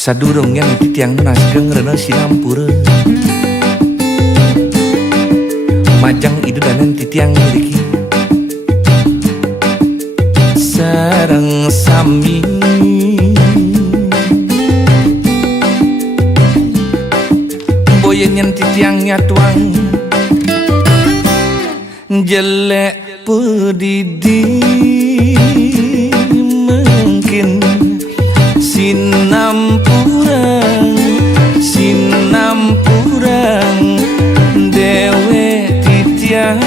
Sadurungnya nanti tiang nasgeng rena sinampura majang itu dan nanti tiang miliki sarang sami boyen nanti tiangnya tuang jelek pedidi mungkin sinampurang dewe titiang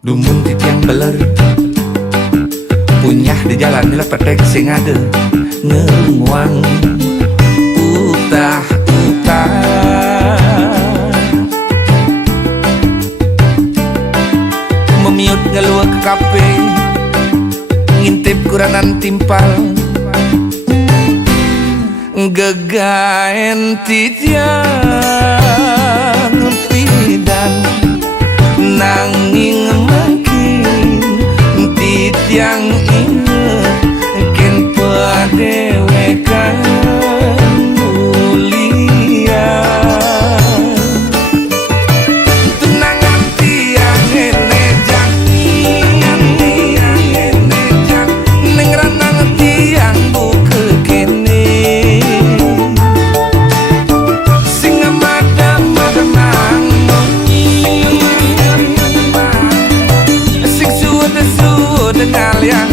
dumun titiang beler punyah di jalan nila petek sing ada ngeruang utah memiut ngeluak ke kafe ngintip kuranan timpal gegaen titiang pidan nanging makin titiang inget ken padewekan yang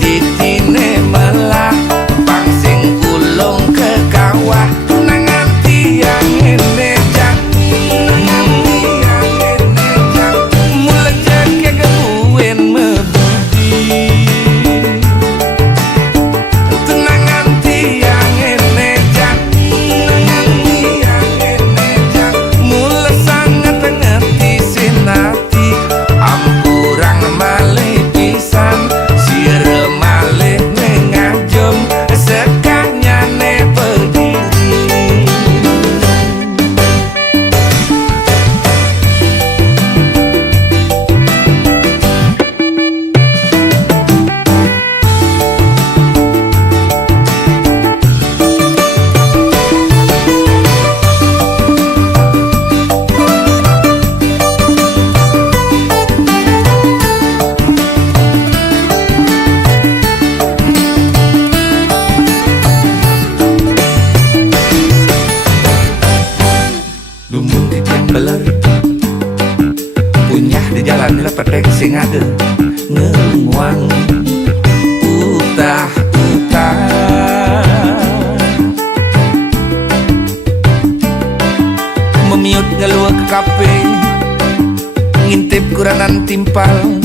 titi ne melah pangsing ulung ke kawah tunangan tiang ene jang mulai jake kebuin mebudi tunangan tiang ene jang mulai sangat ngerti sinati ampurang malih pisan sire malih nengajum sekanya ne berdiri dumun titiang beler punyah di jalan nila petek sing ada ngeruang utah memiut ngeluak ke kafe ngintip kuranan timpal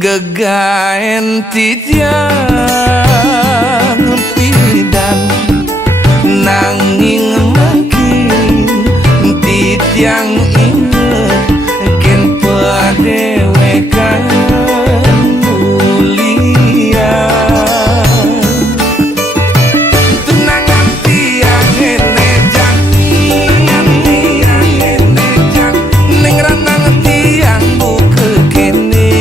gegaen titiang pidan nanging makin titiang inget ken padewekan mulia tunangan tiang ene jang ning ranang tiang buke kene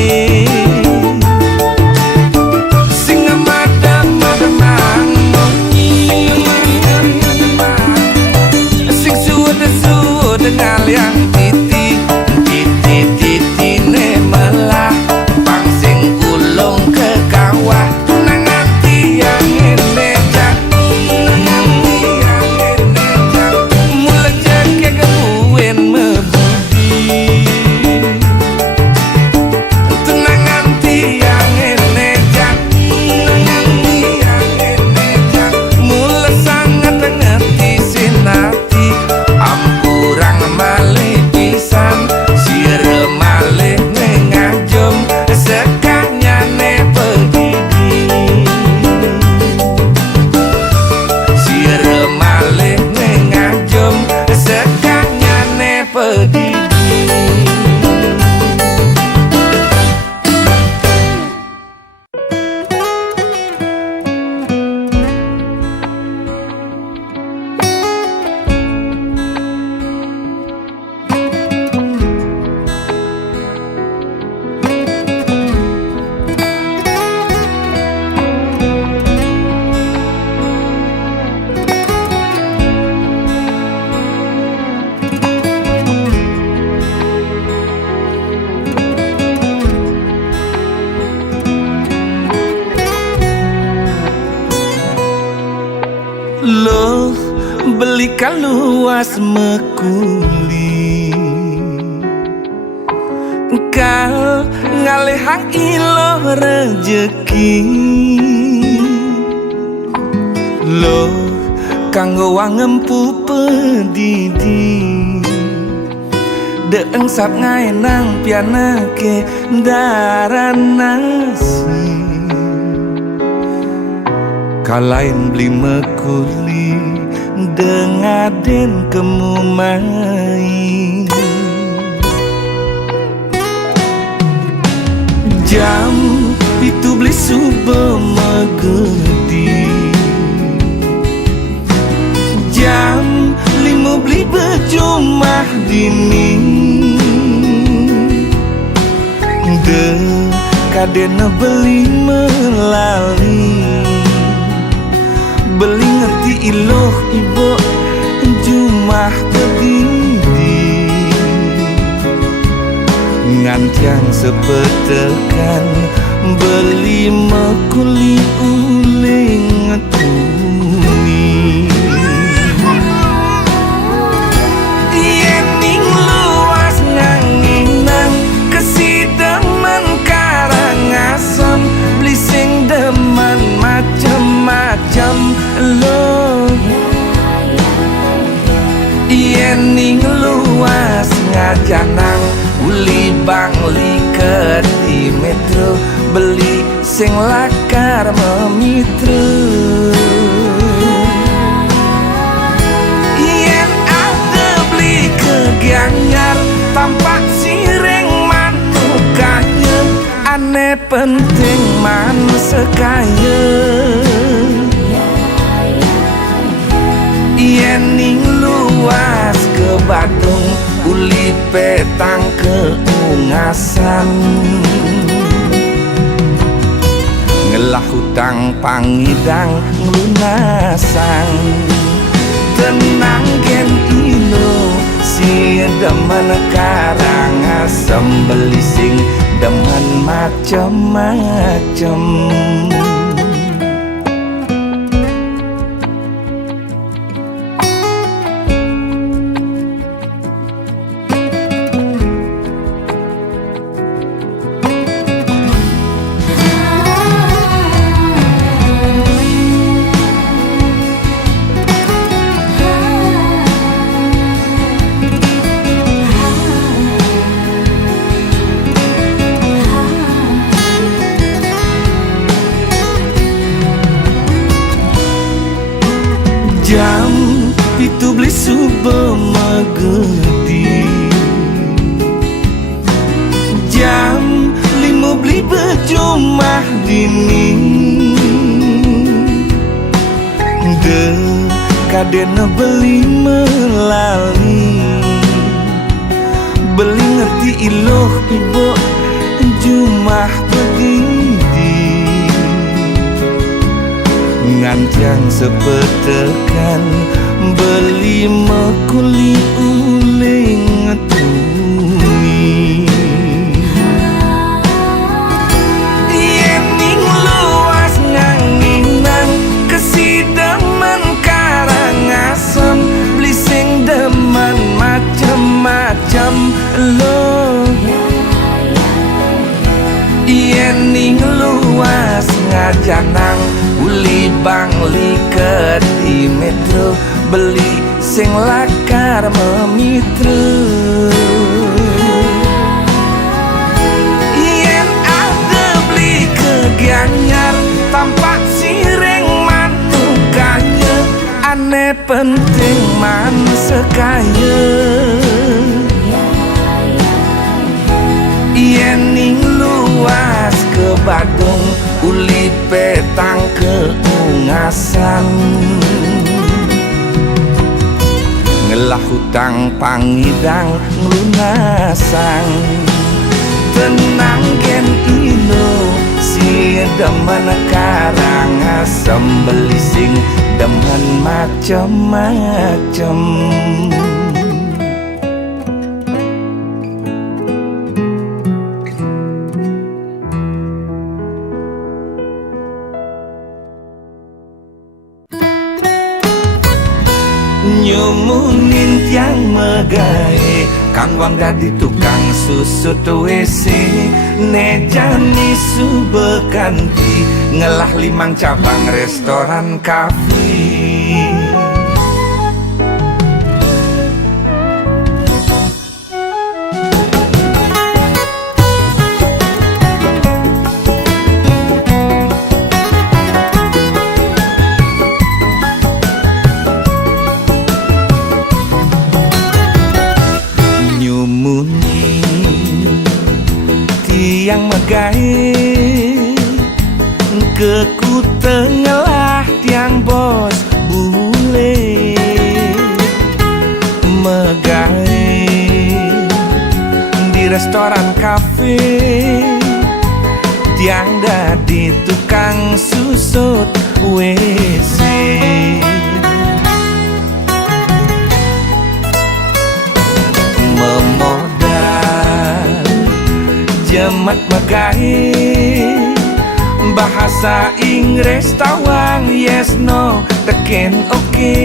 sing madam-madamang sing suud dengan yang kaluas mekuli kal ngalehang ilo rejeki lo kanggo wangempu pedidi deeng sap ngaenang pianake daranasi kalain beli mekuli dengaden kemumai jam itu beli subuh megedi jam 5 beli berjumah dini de kadena beli melali beli ngerti iloh ibu jumah berdiri ngantiang sepetekan beli mekuli uling tuni yening luas nganginang kesidemen karangasem beli sing demen macem-macem lo yening luas ngajanang uli bangli ke di metro beli sing lakar memitra yen ada beli kegianyar tampak sireng manukanya aneh penting man sekaya yening luas ke Badung uli petang keungasan ngelah hutang pangidang ngelunasang tenang gen ilo si demen karangasem beli sing demen macem-macem jam itu beli subuh megedi jam 5 beli berjumah dini de kadena beli melali beli ngerti iloh ibu jumah begini ngantiang sepetekan beli mekuli uling tuni yening luas nganginan kesidemen karangasem beli sing demen macem-macem lo yening luas ngajanang uli bangli ke di metro beli sing lakar memitra yen ada beli kegianyar tampak sireng manukanya aneh penting man sekaya yening luas ke Badung uli petang keungasan ngelah hutang pangidang ngelunasang tenang gen ino si demen karangasem beli sing demen macem-macem nyumunin tiang megae Kang Wang dadi tukang susut WC nejani subekanti ngelah 5 cabang restoran kafe yang megai keku tengelah tiang bos bule megai di restoran kafe tiang dadi tukang susut WC jemat megai bahasa Inggris tawang yes no teken oke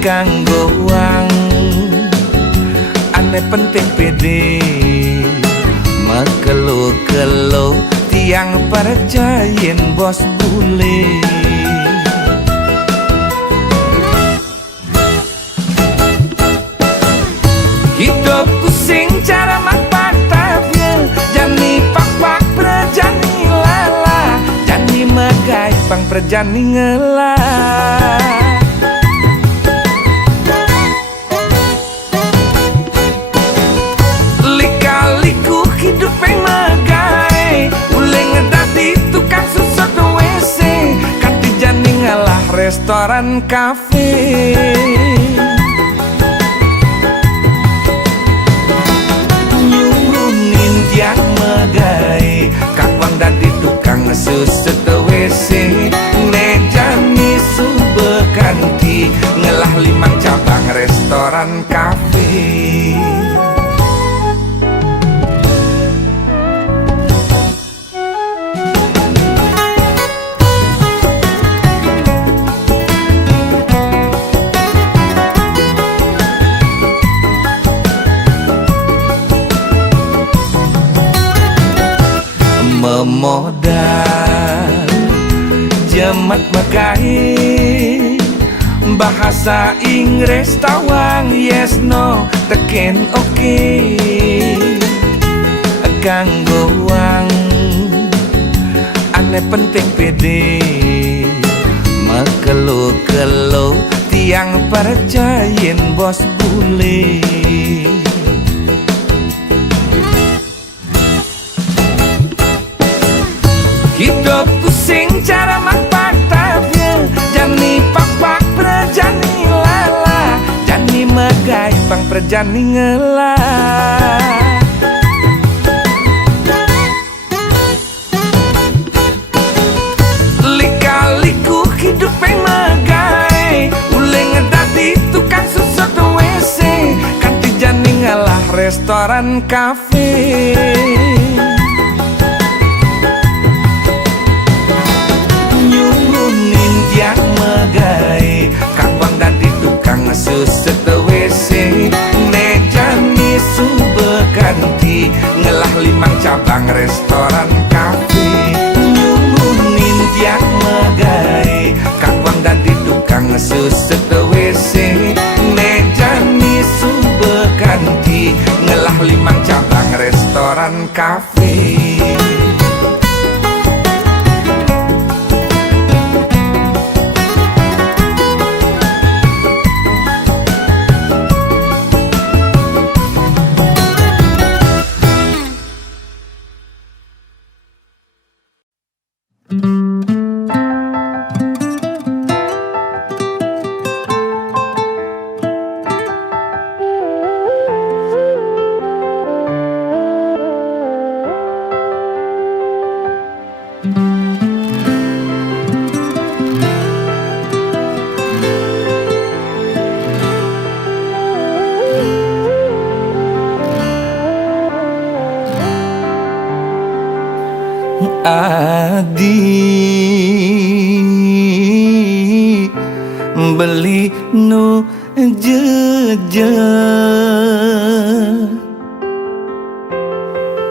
kanggo wang ane penting pede makelo-kelo tiang percayin bos bule hidupku sing cara mak patahnya jani pak perjani lala jani megai pang perjani ngelah lika-liku hidup yang megai ule ngedadi tukang susut WC kanti jani ngalah restoran kafe yang megai Kang Wang dadi tukang susut WC nejani subekanti ngelah 5 cabang restoran kafe memodal jemat megai bahasa Inggris tawang yes no teken oke kanggo wang ane penting pede makelo-kelo tiang percayin bos bule hidupku sing cara mak patahnya jani pak perjani lala jani megai pang perjani ngelah lika-liku hidup yang megai ule ngedadi tukang susut WC kanti jani ngalah restoran kafe yang megai Kang Wang dadi tukang susut WC nejani subekanti ngelah 5 cabang restoran kafe nyumunin yang megai Kang Wang dadi tukang susut WC nejani subekanti ngelah 5 cabang restoran kafe Adi beli nu jeje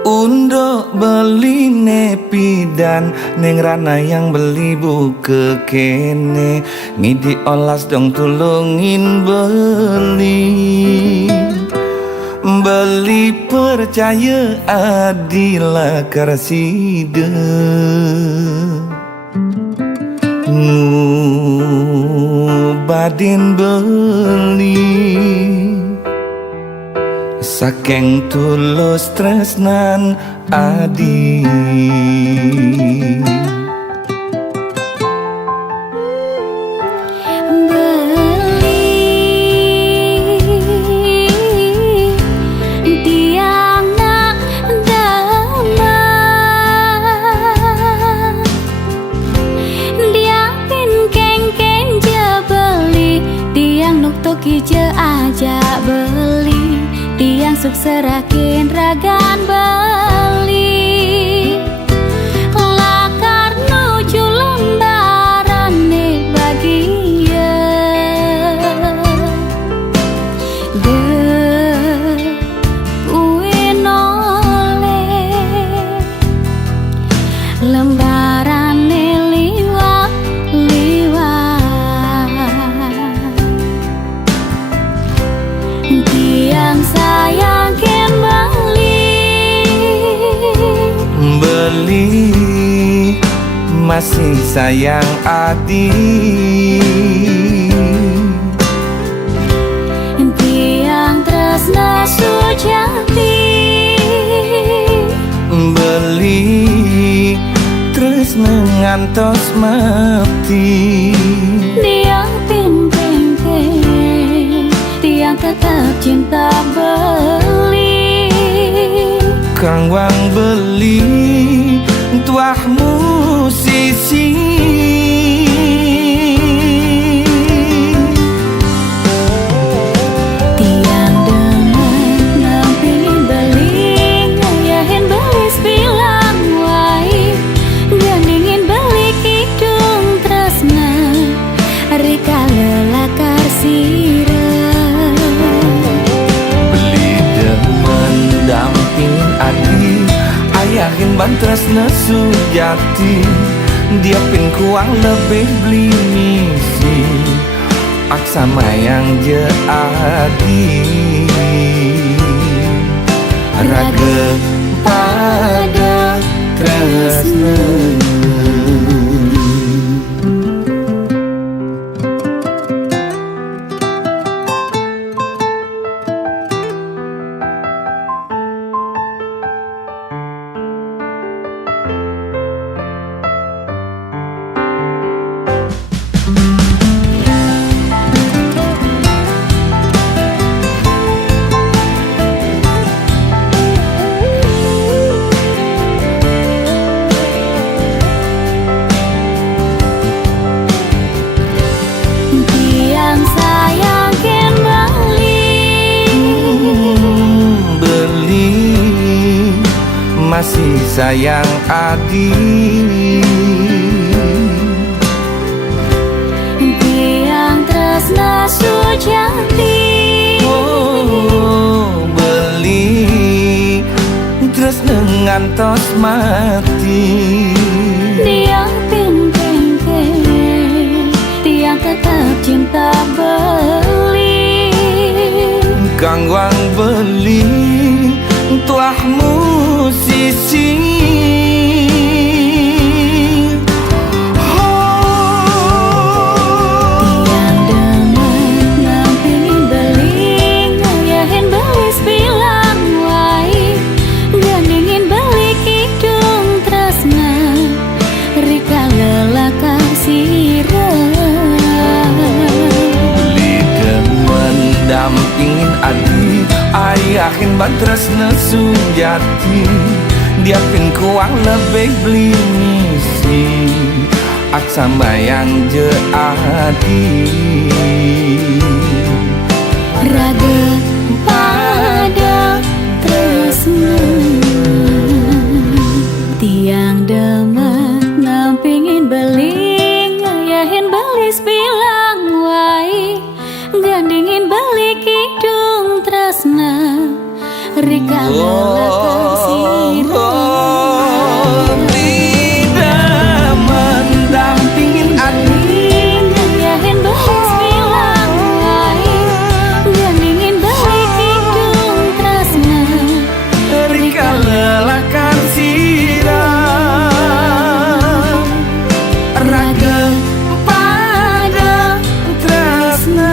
Undo beli nepi dan neng Rana yang beli buke kene ngidi olas dong tulungin beli percaya adila karside badin beli saking tulus tresnan adi Kije aja beli tiang suk serakin ragan beli lakar nuju lembarane bagia de puinole lembarane liwat tiang sayang ken beli masih sayang adi tiang tresna sujati beli tresna ngantos mati tiang tiang tetap cinta beli Kang Wang beli tuah musisi tiang demen nampingin beli ngayahin beli sebilang wai gandingin beli kidung tresna rika lelakar sira dampingin adi ayahin bantres nesu jati diapin kuang lebih beli misi aksama yang je adi raga pada tresna masih sayang adi tiang tresna sujati beli tresna ngantos mati tiang tiang tetap cinta beli Kang Wang beli tuah musisi tiang demen nampingin beli ngayahin beli sebilang wai gandingin beli kidung tresna rika lelakar sira beli demen dampingin adi ayahin bantres nesu jati diapin kuang lebih beli misi aksama yang je adi raga pada tresna tiang demen nampingin beli ngayahin beli sebilang wai kelakar sirah. Tidak mendampingin adi Ngayahin belis bilang Ganingin balik hidung tresna Rika lelakar sirah Rageng pada tresna.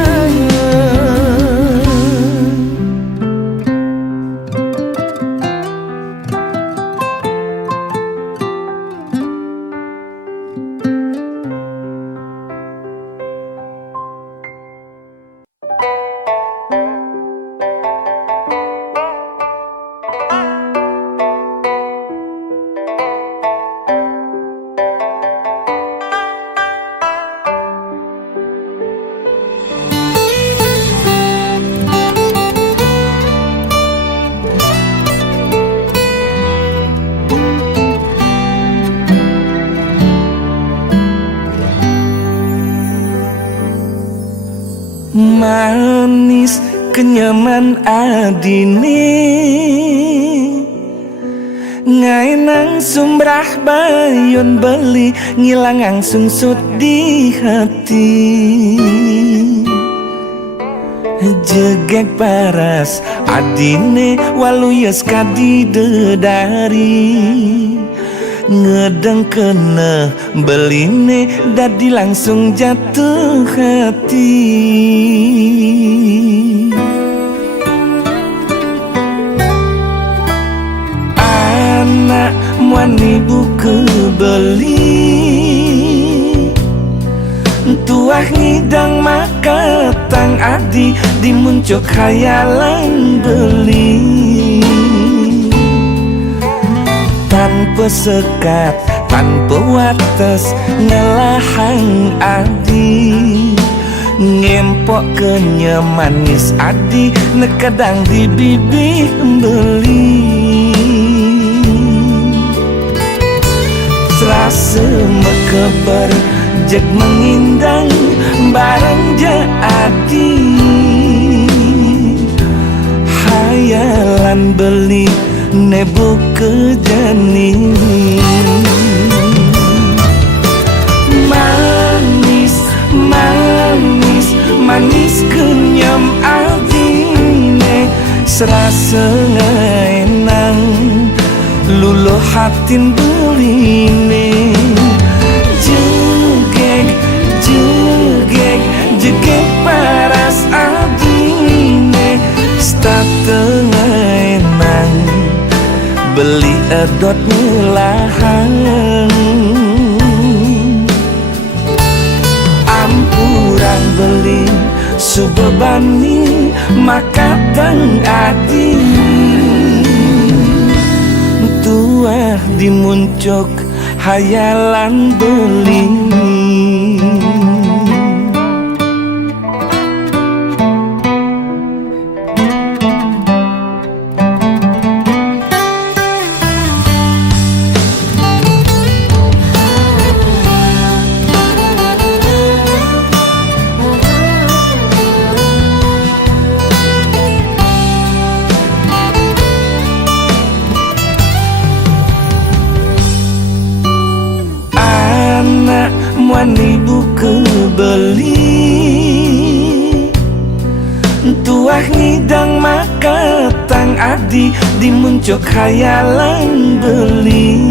Manis kenyaman adine ngaenang sumbrah bayon beli ngilang angsung sut di hati jegek paras adine waluyas kadi dedari ngedeng kena beline dadi langsung jatuh hati. Anak muani buku beli tuah ngidang maka tang adi dimuncuk khayalan beli tanpa sekat, tanpa wates ngelahang adi ngempok kenyamanis adi nekadang di bibih beli serasa mekeber jek mengindang bareng ja adi hayalan beli nebu kejani manis manis manis kenyam adine serasa enang luluh hatin beline jegek jegek jegek paras adine statengah enang beli edot ngelahang ampuran beli subebani maka tang adi tuah dimuncuk hayalan beli. Muani buku beli tuah ngidang maka tang adi dimuncuk khayalan beli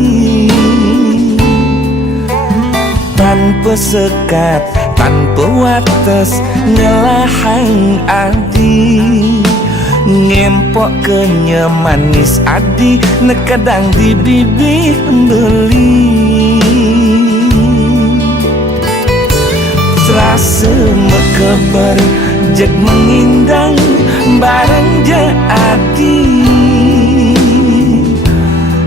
tanpa sekat, tanpa wates ngelahang adi ngempok kenyamanis adi nekadang di bibih beli serasa mekeber jek mengindang bareng ja adi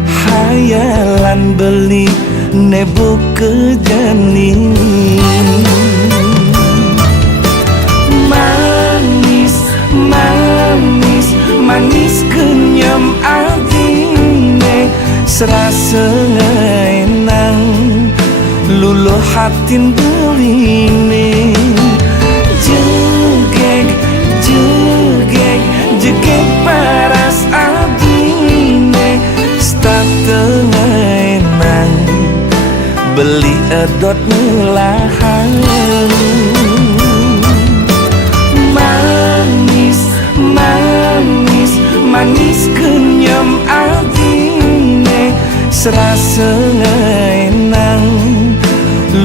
hayalan beli nebu kejani manis manis manis kenyam adine serasa enang luluh hatin beline jegek jegek jegek paras adi beli edot melahan. Manis, manis, manis kenyam adine, serasa ngenang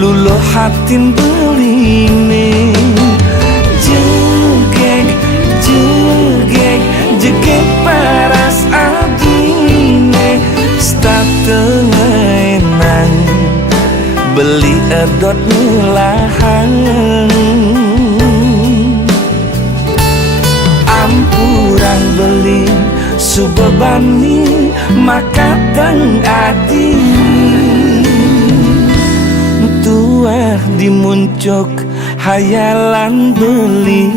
luluh hatin beline. Jegeg, jegeg, jegeg paras adine, start ngenang beli edot melahan. Ampurang beli subebani makatang adi, tuah dimuncuk hayalan beli.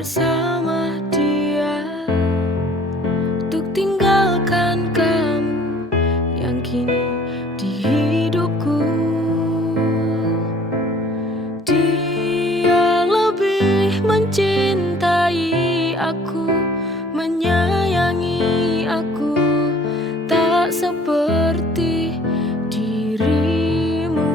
bersama dia, untuk tinggalkan kamu yang kini di hidupku. Dia lebih mencintai aku, menyayangi aku, tak seperti dirimu.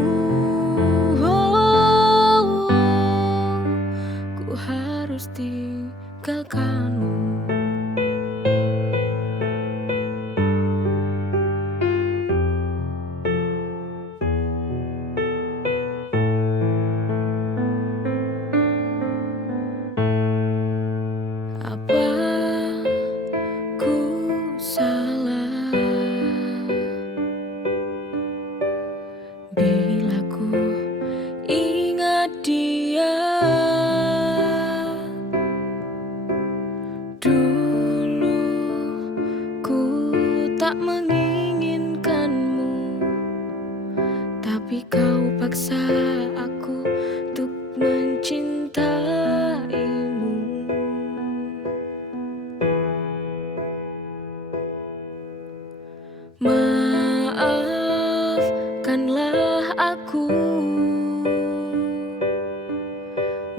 Ku harus tinggalkanmu. Apa ku salah bila ku ingat dia? Dulu ku tak menginginkanmu, tapi kau paksa aku untuk mencintaimu. Maafkanlah aku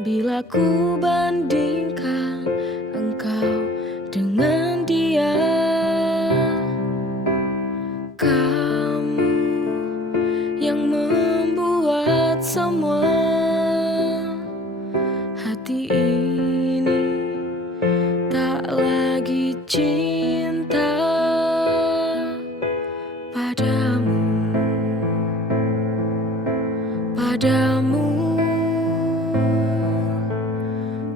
bila ku bandingkan engkau dengan dia. Kamu yang membuat semua hati ini tak lagi cinta padamu.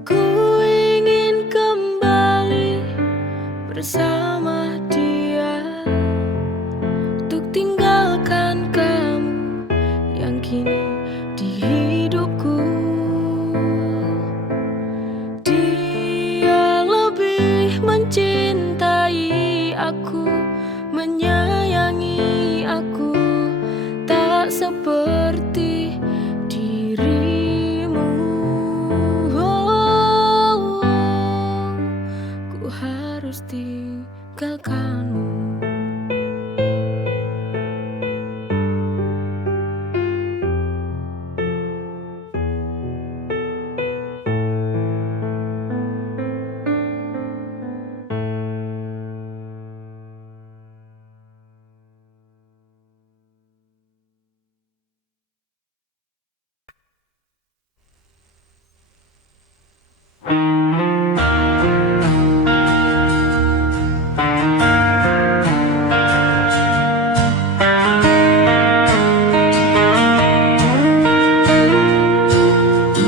Ku ingin kembali bersama dia, untuk tinggalkan kamu yang kini di hidupku. Dia lebih mencintai aku, menyayangi aku, tak seperti dirimu. Ku harus tinggalkanmu.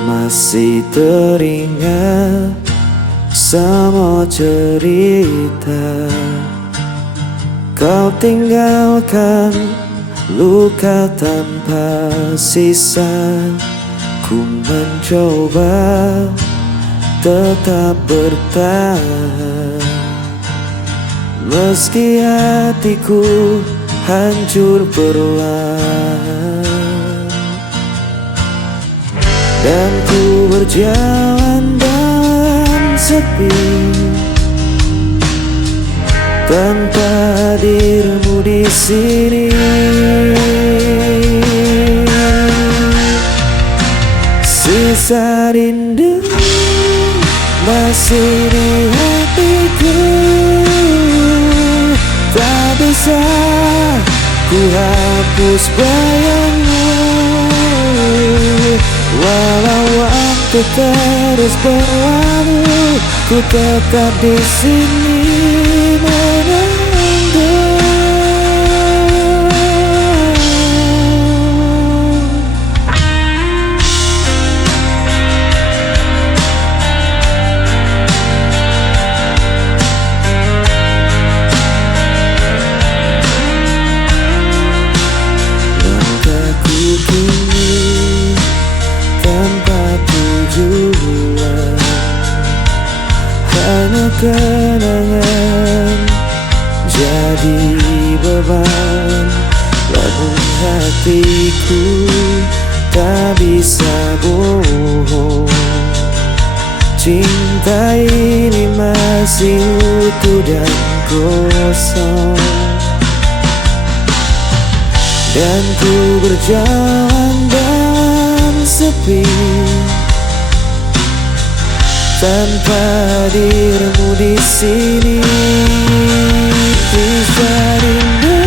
Masih teringat semua cerita, kau tinggalkan luka tanpa sisa. Ku mencoba tetap bertahan, meski hatiku hancur perlahan. Dan ku berjalan dalam sepi, tanpa hadirmu di sini. Sisa rindu masih di hatiku, tak bisa ku hapus bayangmu. Walau waktu terus berlalu, ku tetap di sini menunggu. Langkahku kini tanpa tujuan, hanya kenangan jadi beban. Namun hatiku tak bisa bohong, Cinta ini masih utuh dan kosong, dan ku berjalan dalam sepi tanpa dirimu di sini. Rasa rindu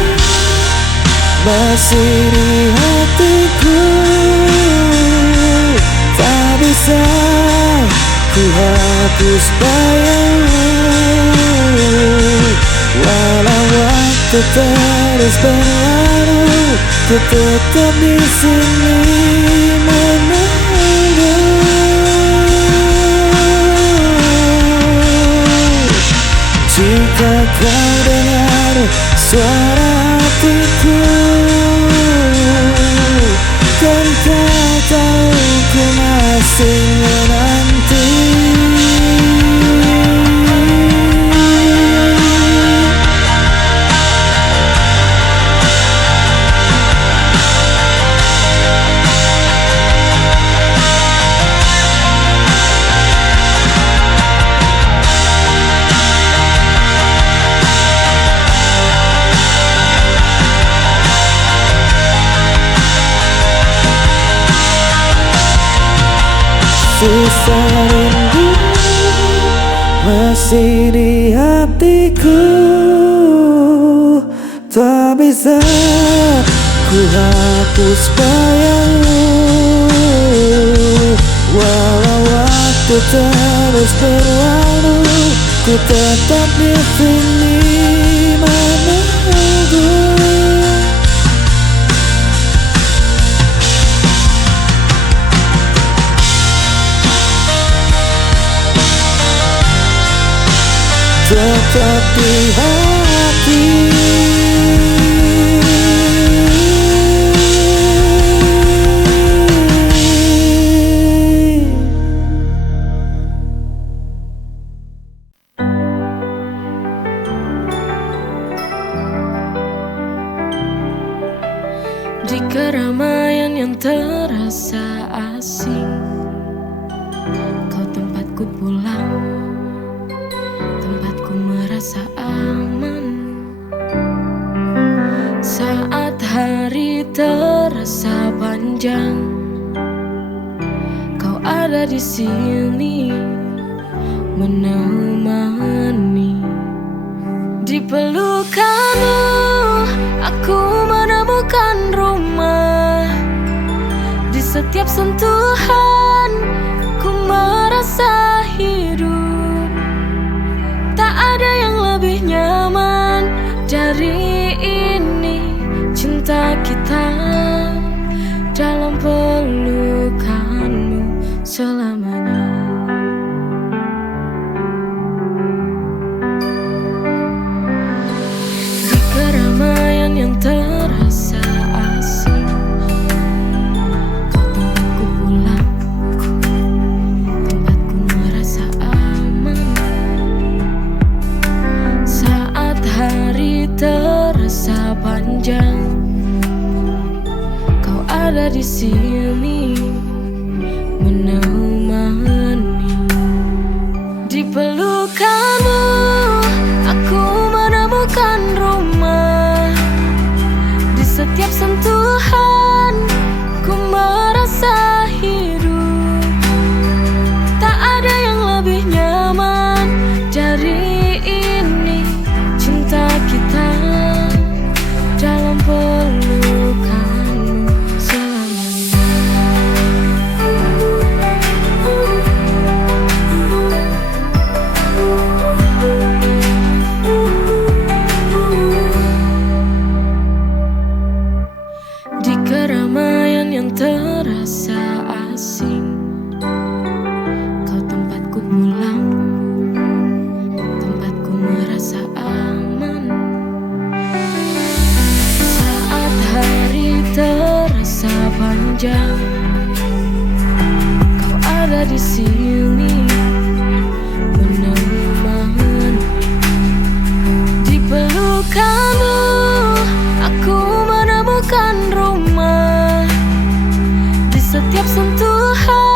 masih di hatiku, tak bisa ku hapus bayangmu. Walau waktu terus berlalu, ku tetap di sini menunggu. Jika kau dengar suara hatiku, kan kau tahu ku masih menanti. Sisa rindu masih di hatiku, tak bisa ku hapus bayangmu. Walau waktu terus berlalu, ku tetap di sini menunggu. Tetap di hati. Di keramaian yang terasa asing, kau tempatku pulang, merasa aman. Saat hari terasa panjang, kau ada di sini menemani. Di pelukanmu aku menemukan rumah. Di setiap sentuhan ku merasa hidup. Tak ada yang lebih nyaman dari ini, cinta kita dalam pelukanmu selamanya. Di keramaian yang terasa asing, kau tempatku pulang, tempatku merasa aman. Hari terasa panjang, kau ada di sini menemani. Di pelukanmu aku menemukan rumah. Di setiap sentuhan ku merasa hidup. Tak ada yang lebih nyaman dari ini, cinta kita dalam pelukanmu selamanya. Di keramaian yang terasa asing, kau tempatku pulang, tempatku merasa aman. Saat hari terasa panjang, kau ada di sini menemani. Di pelukanmu aku menemukan rumah. Di setiap sentuhan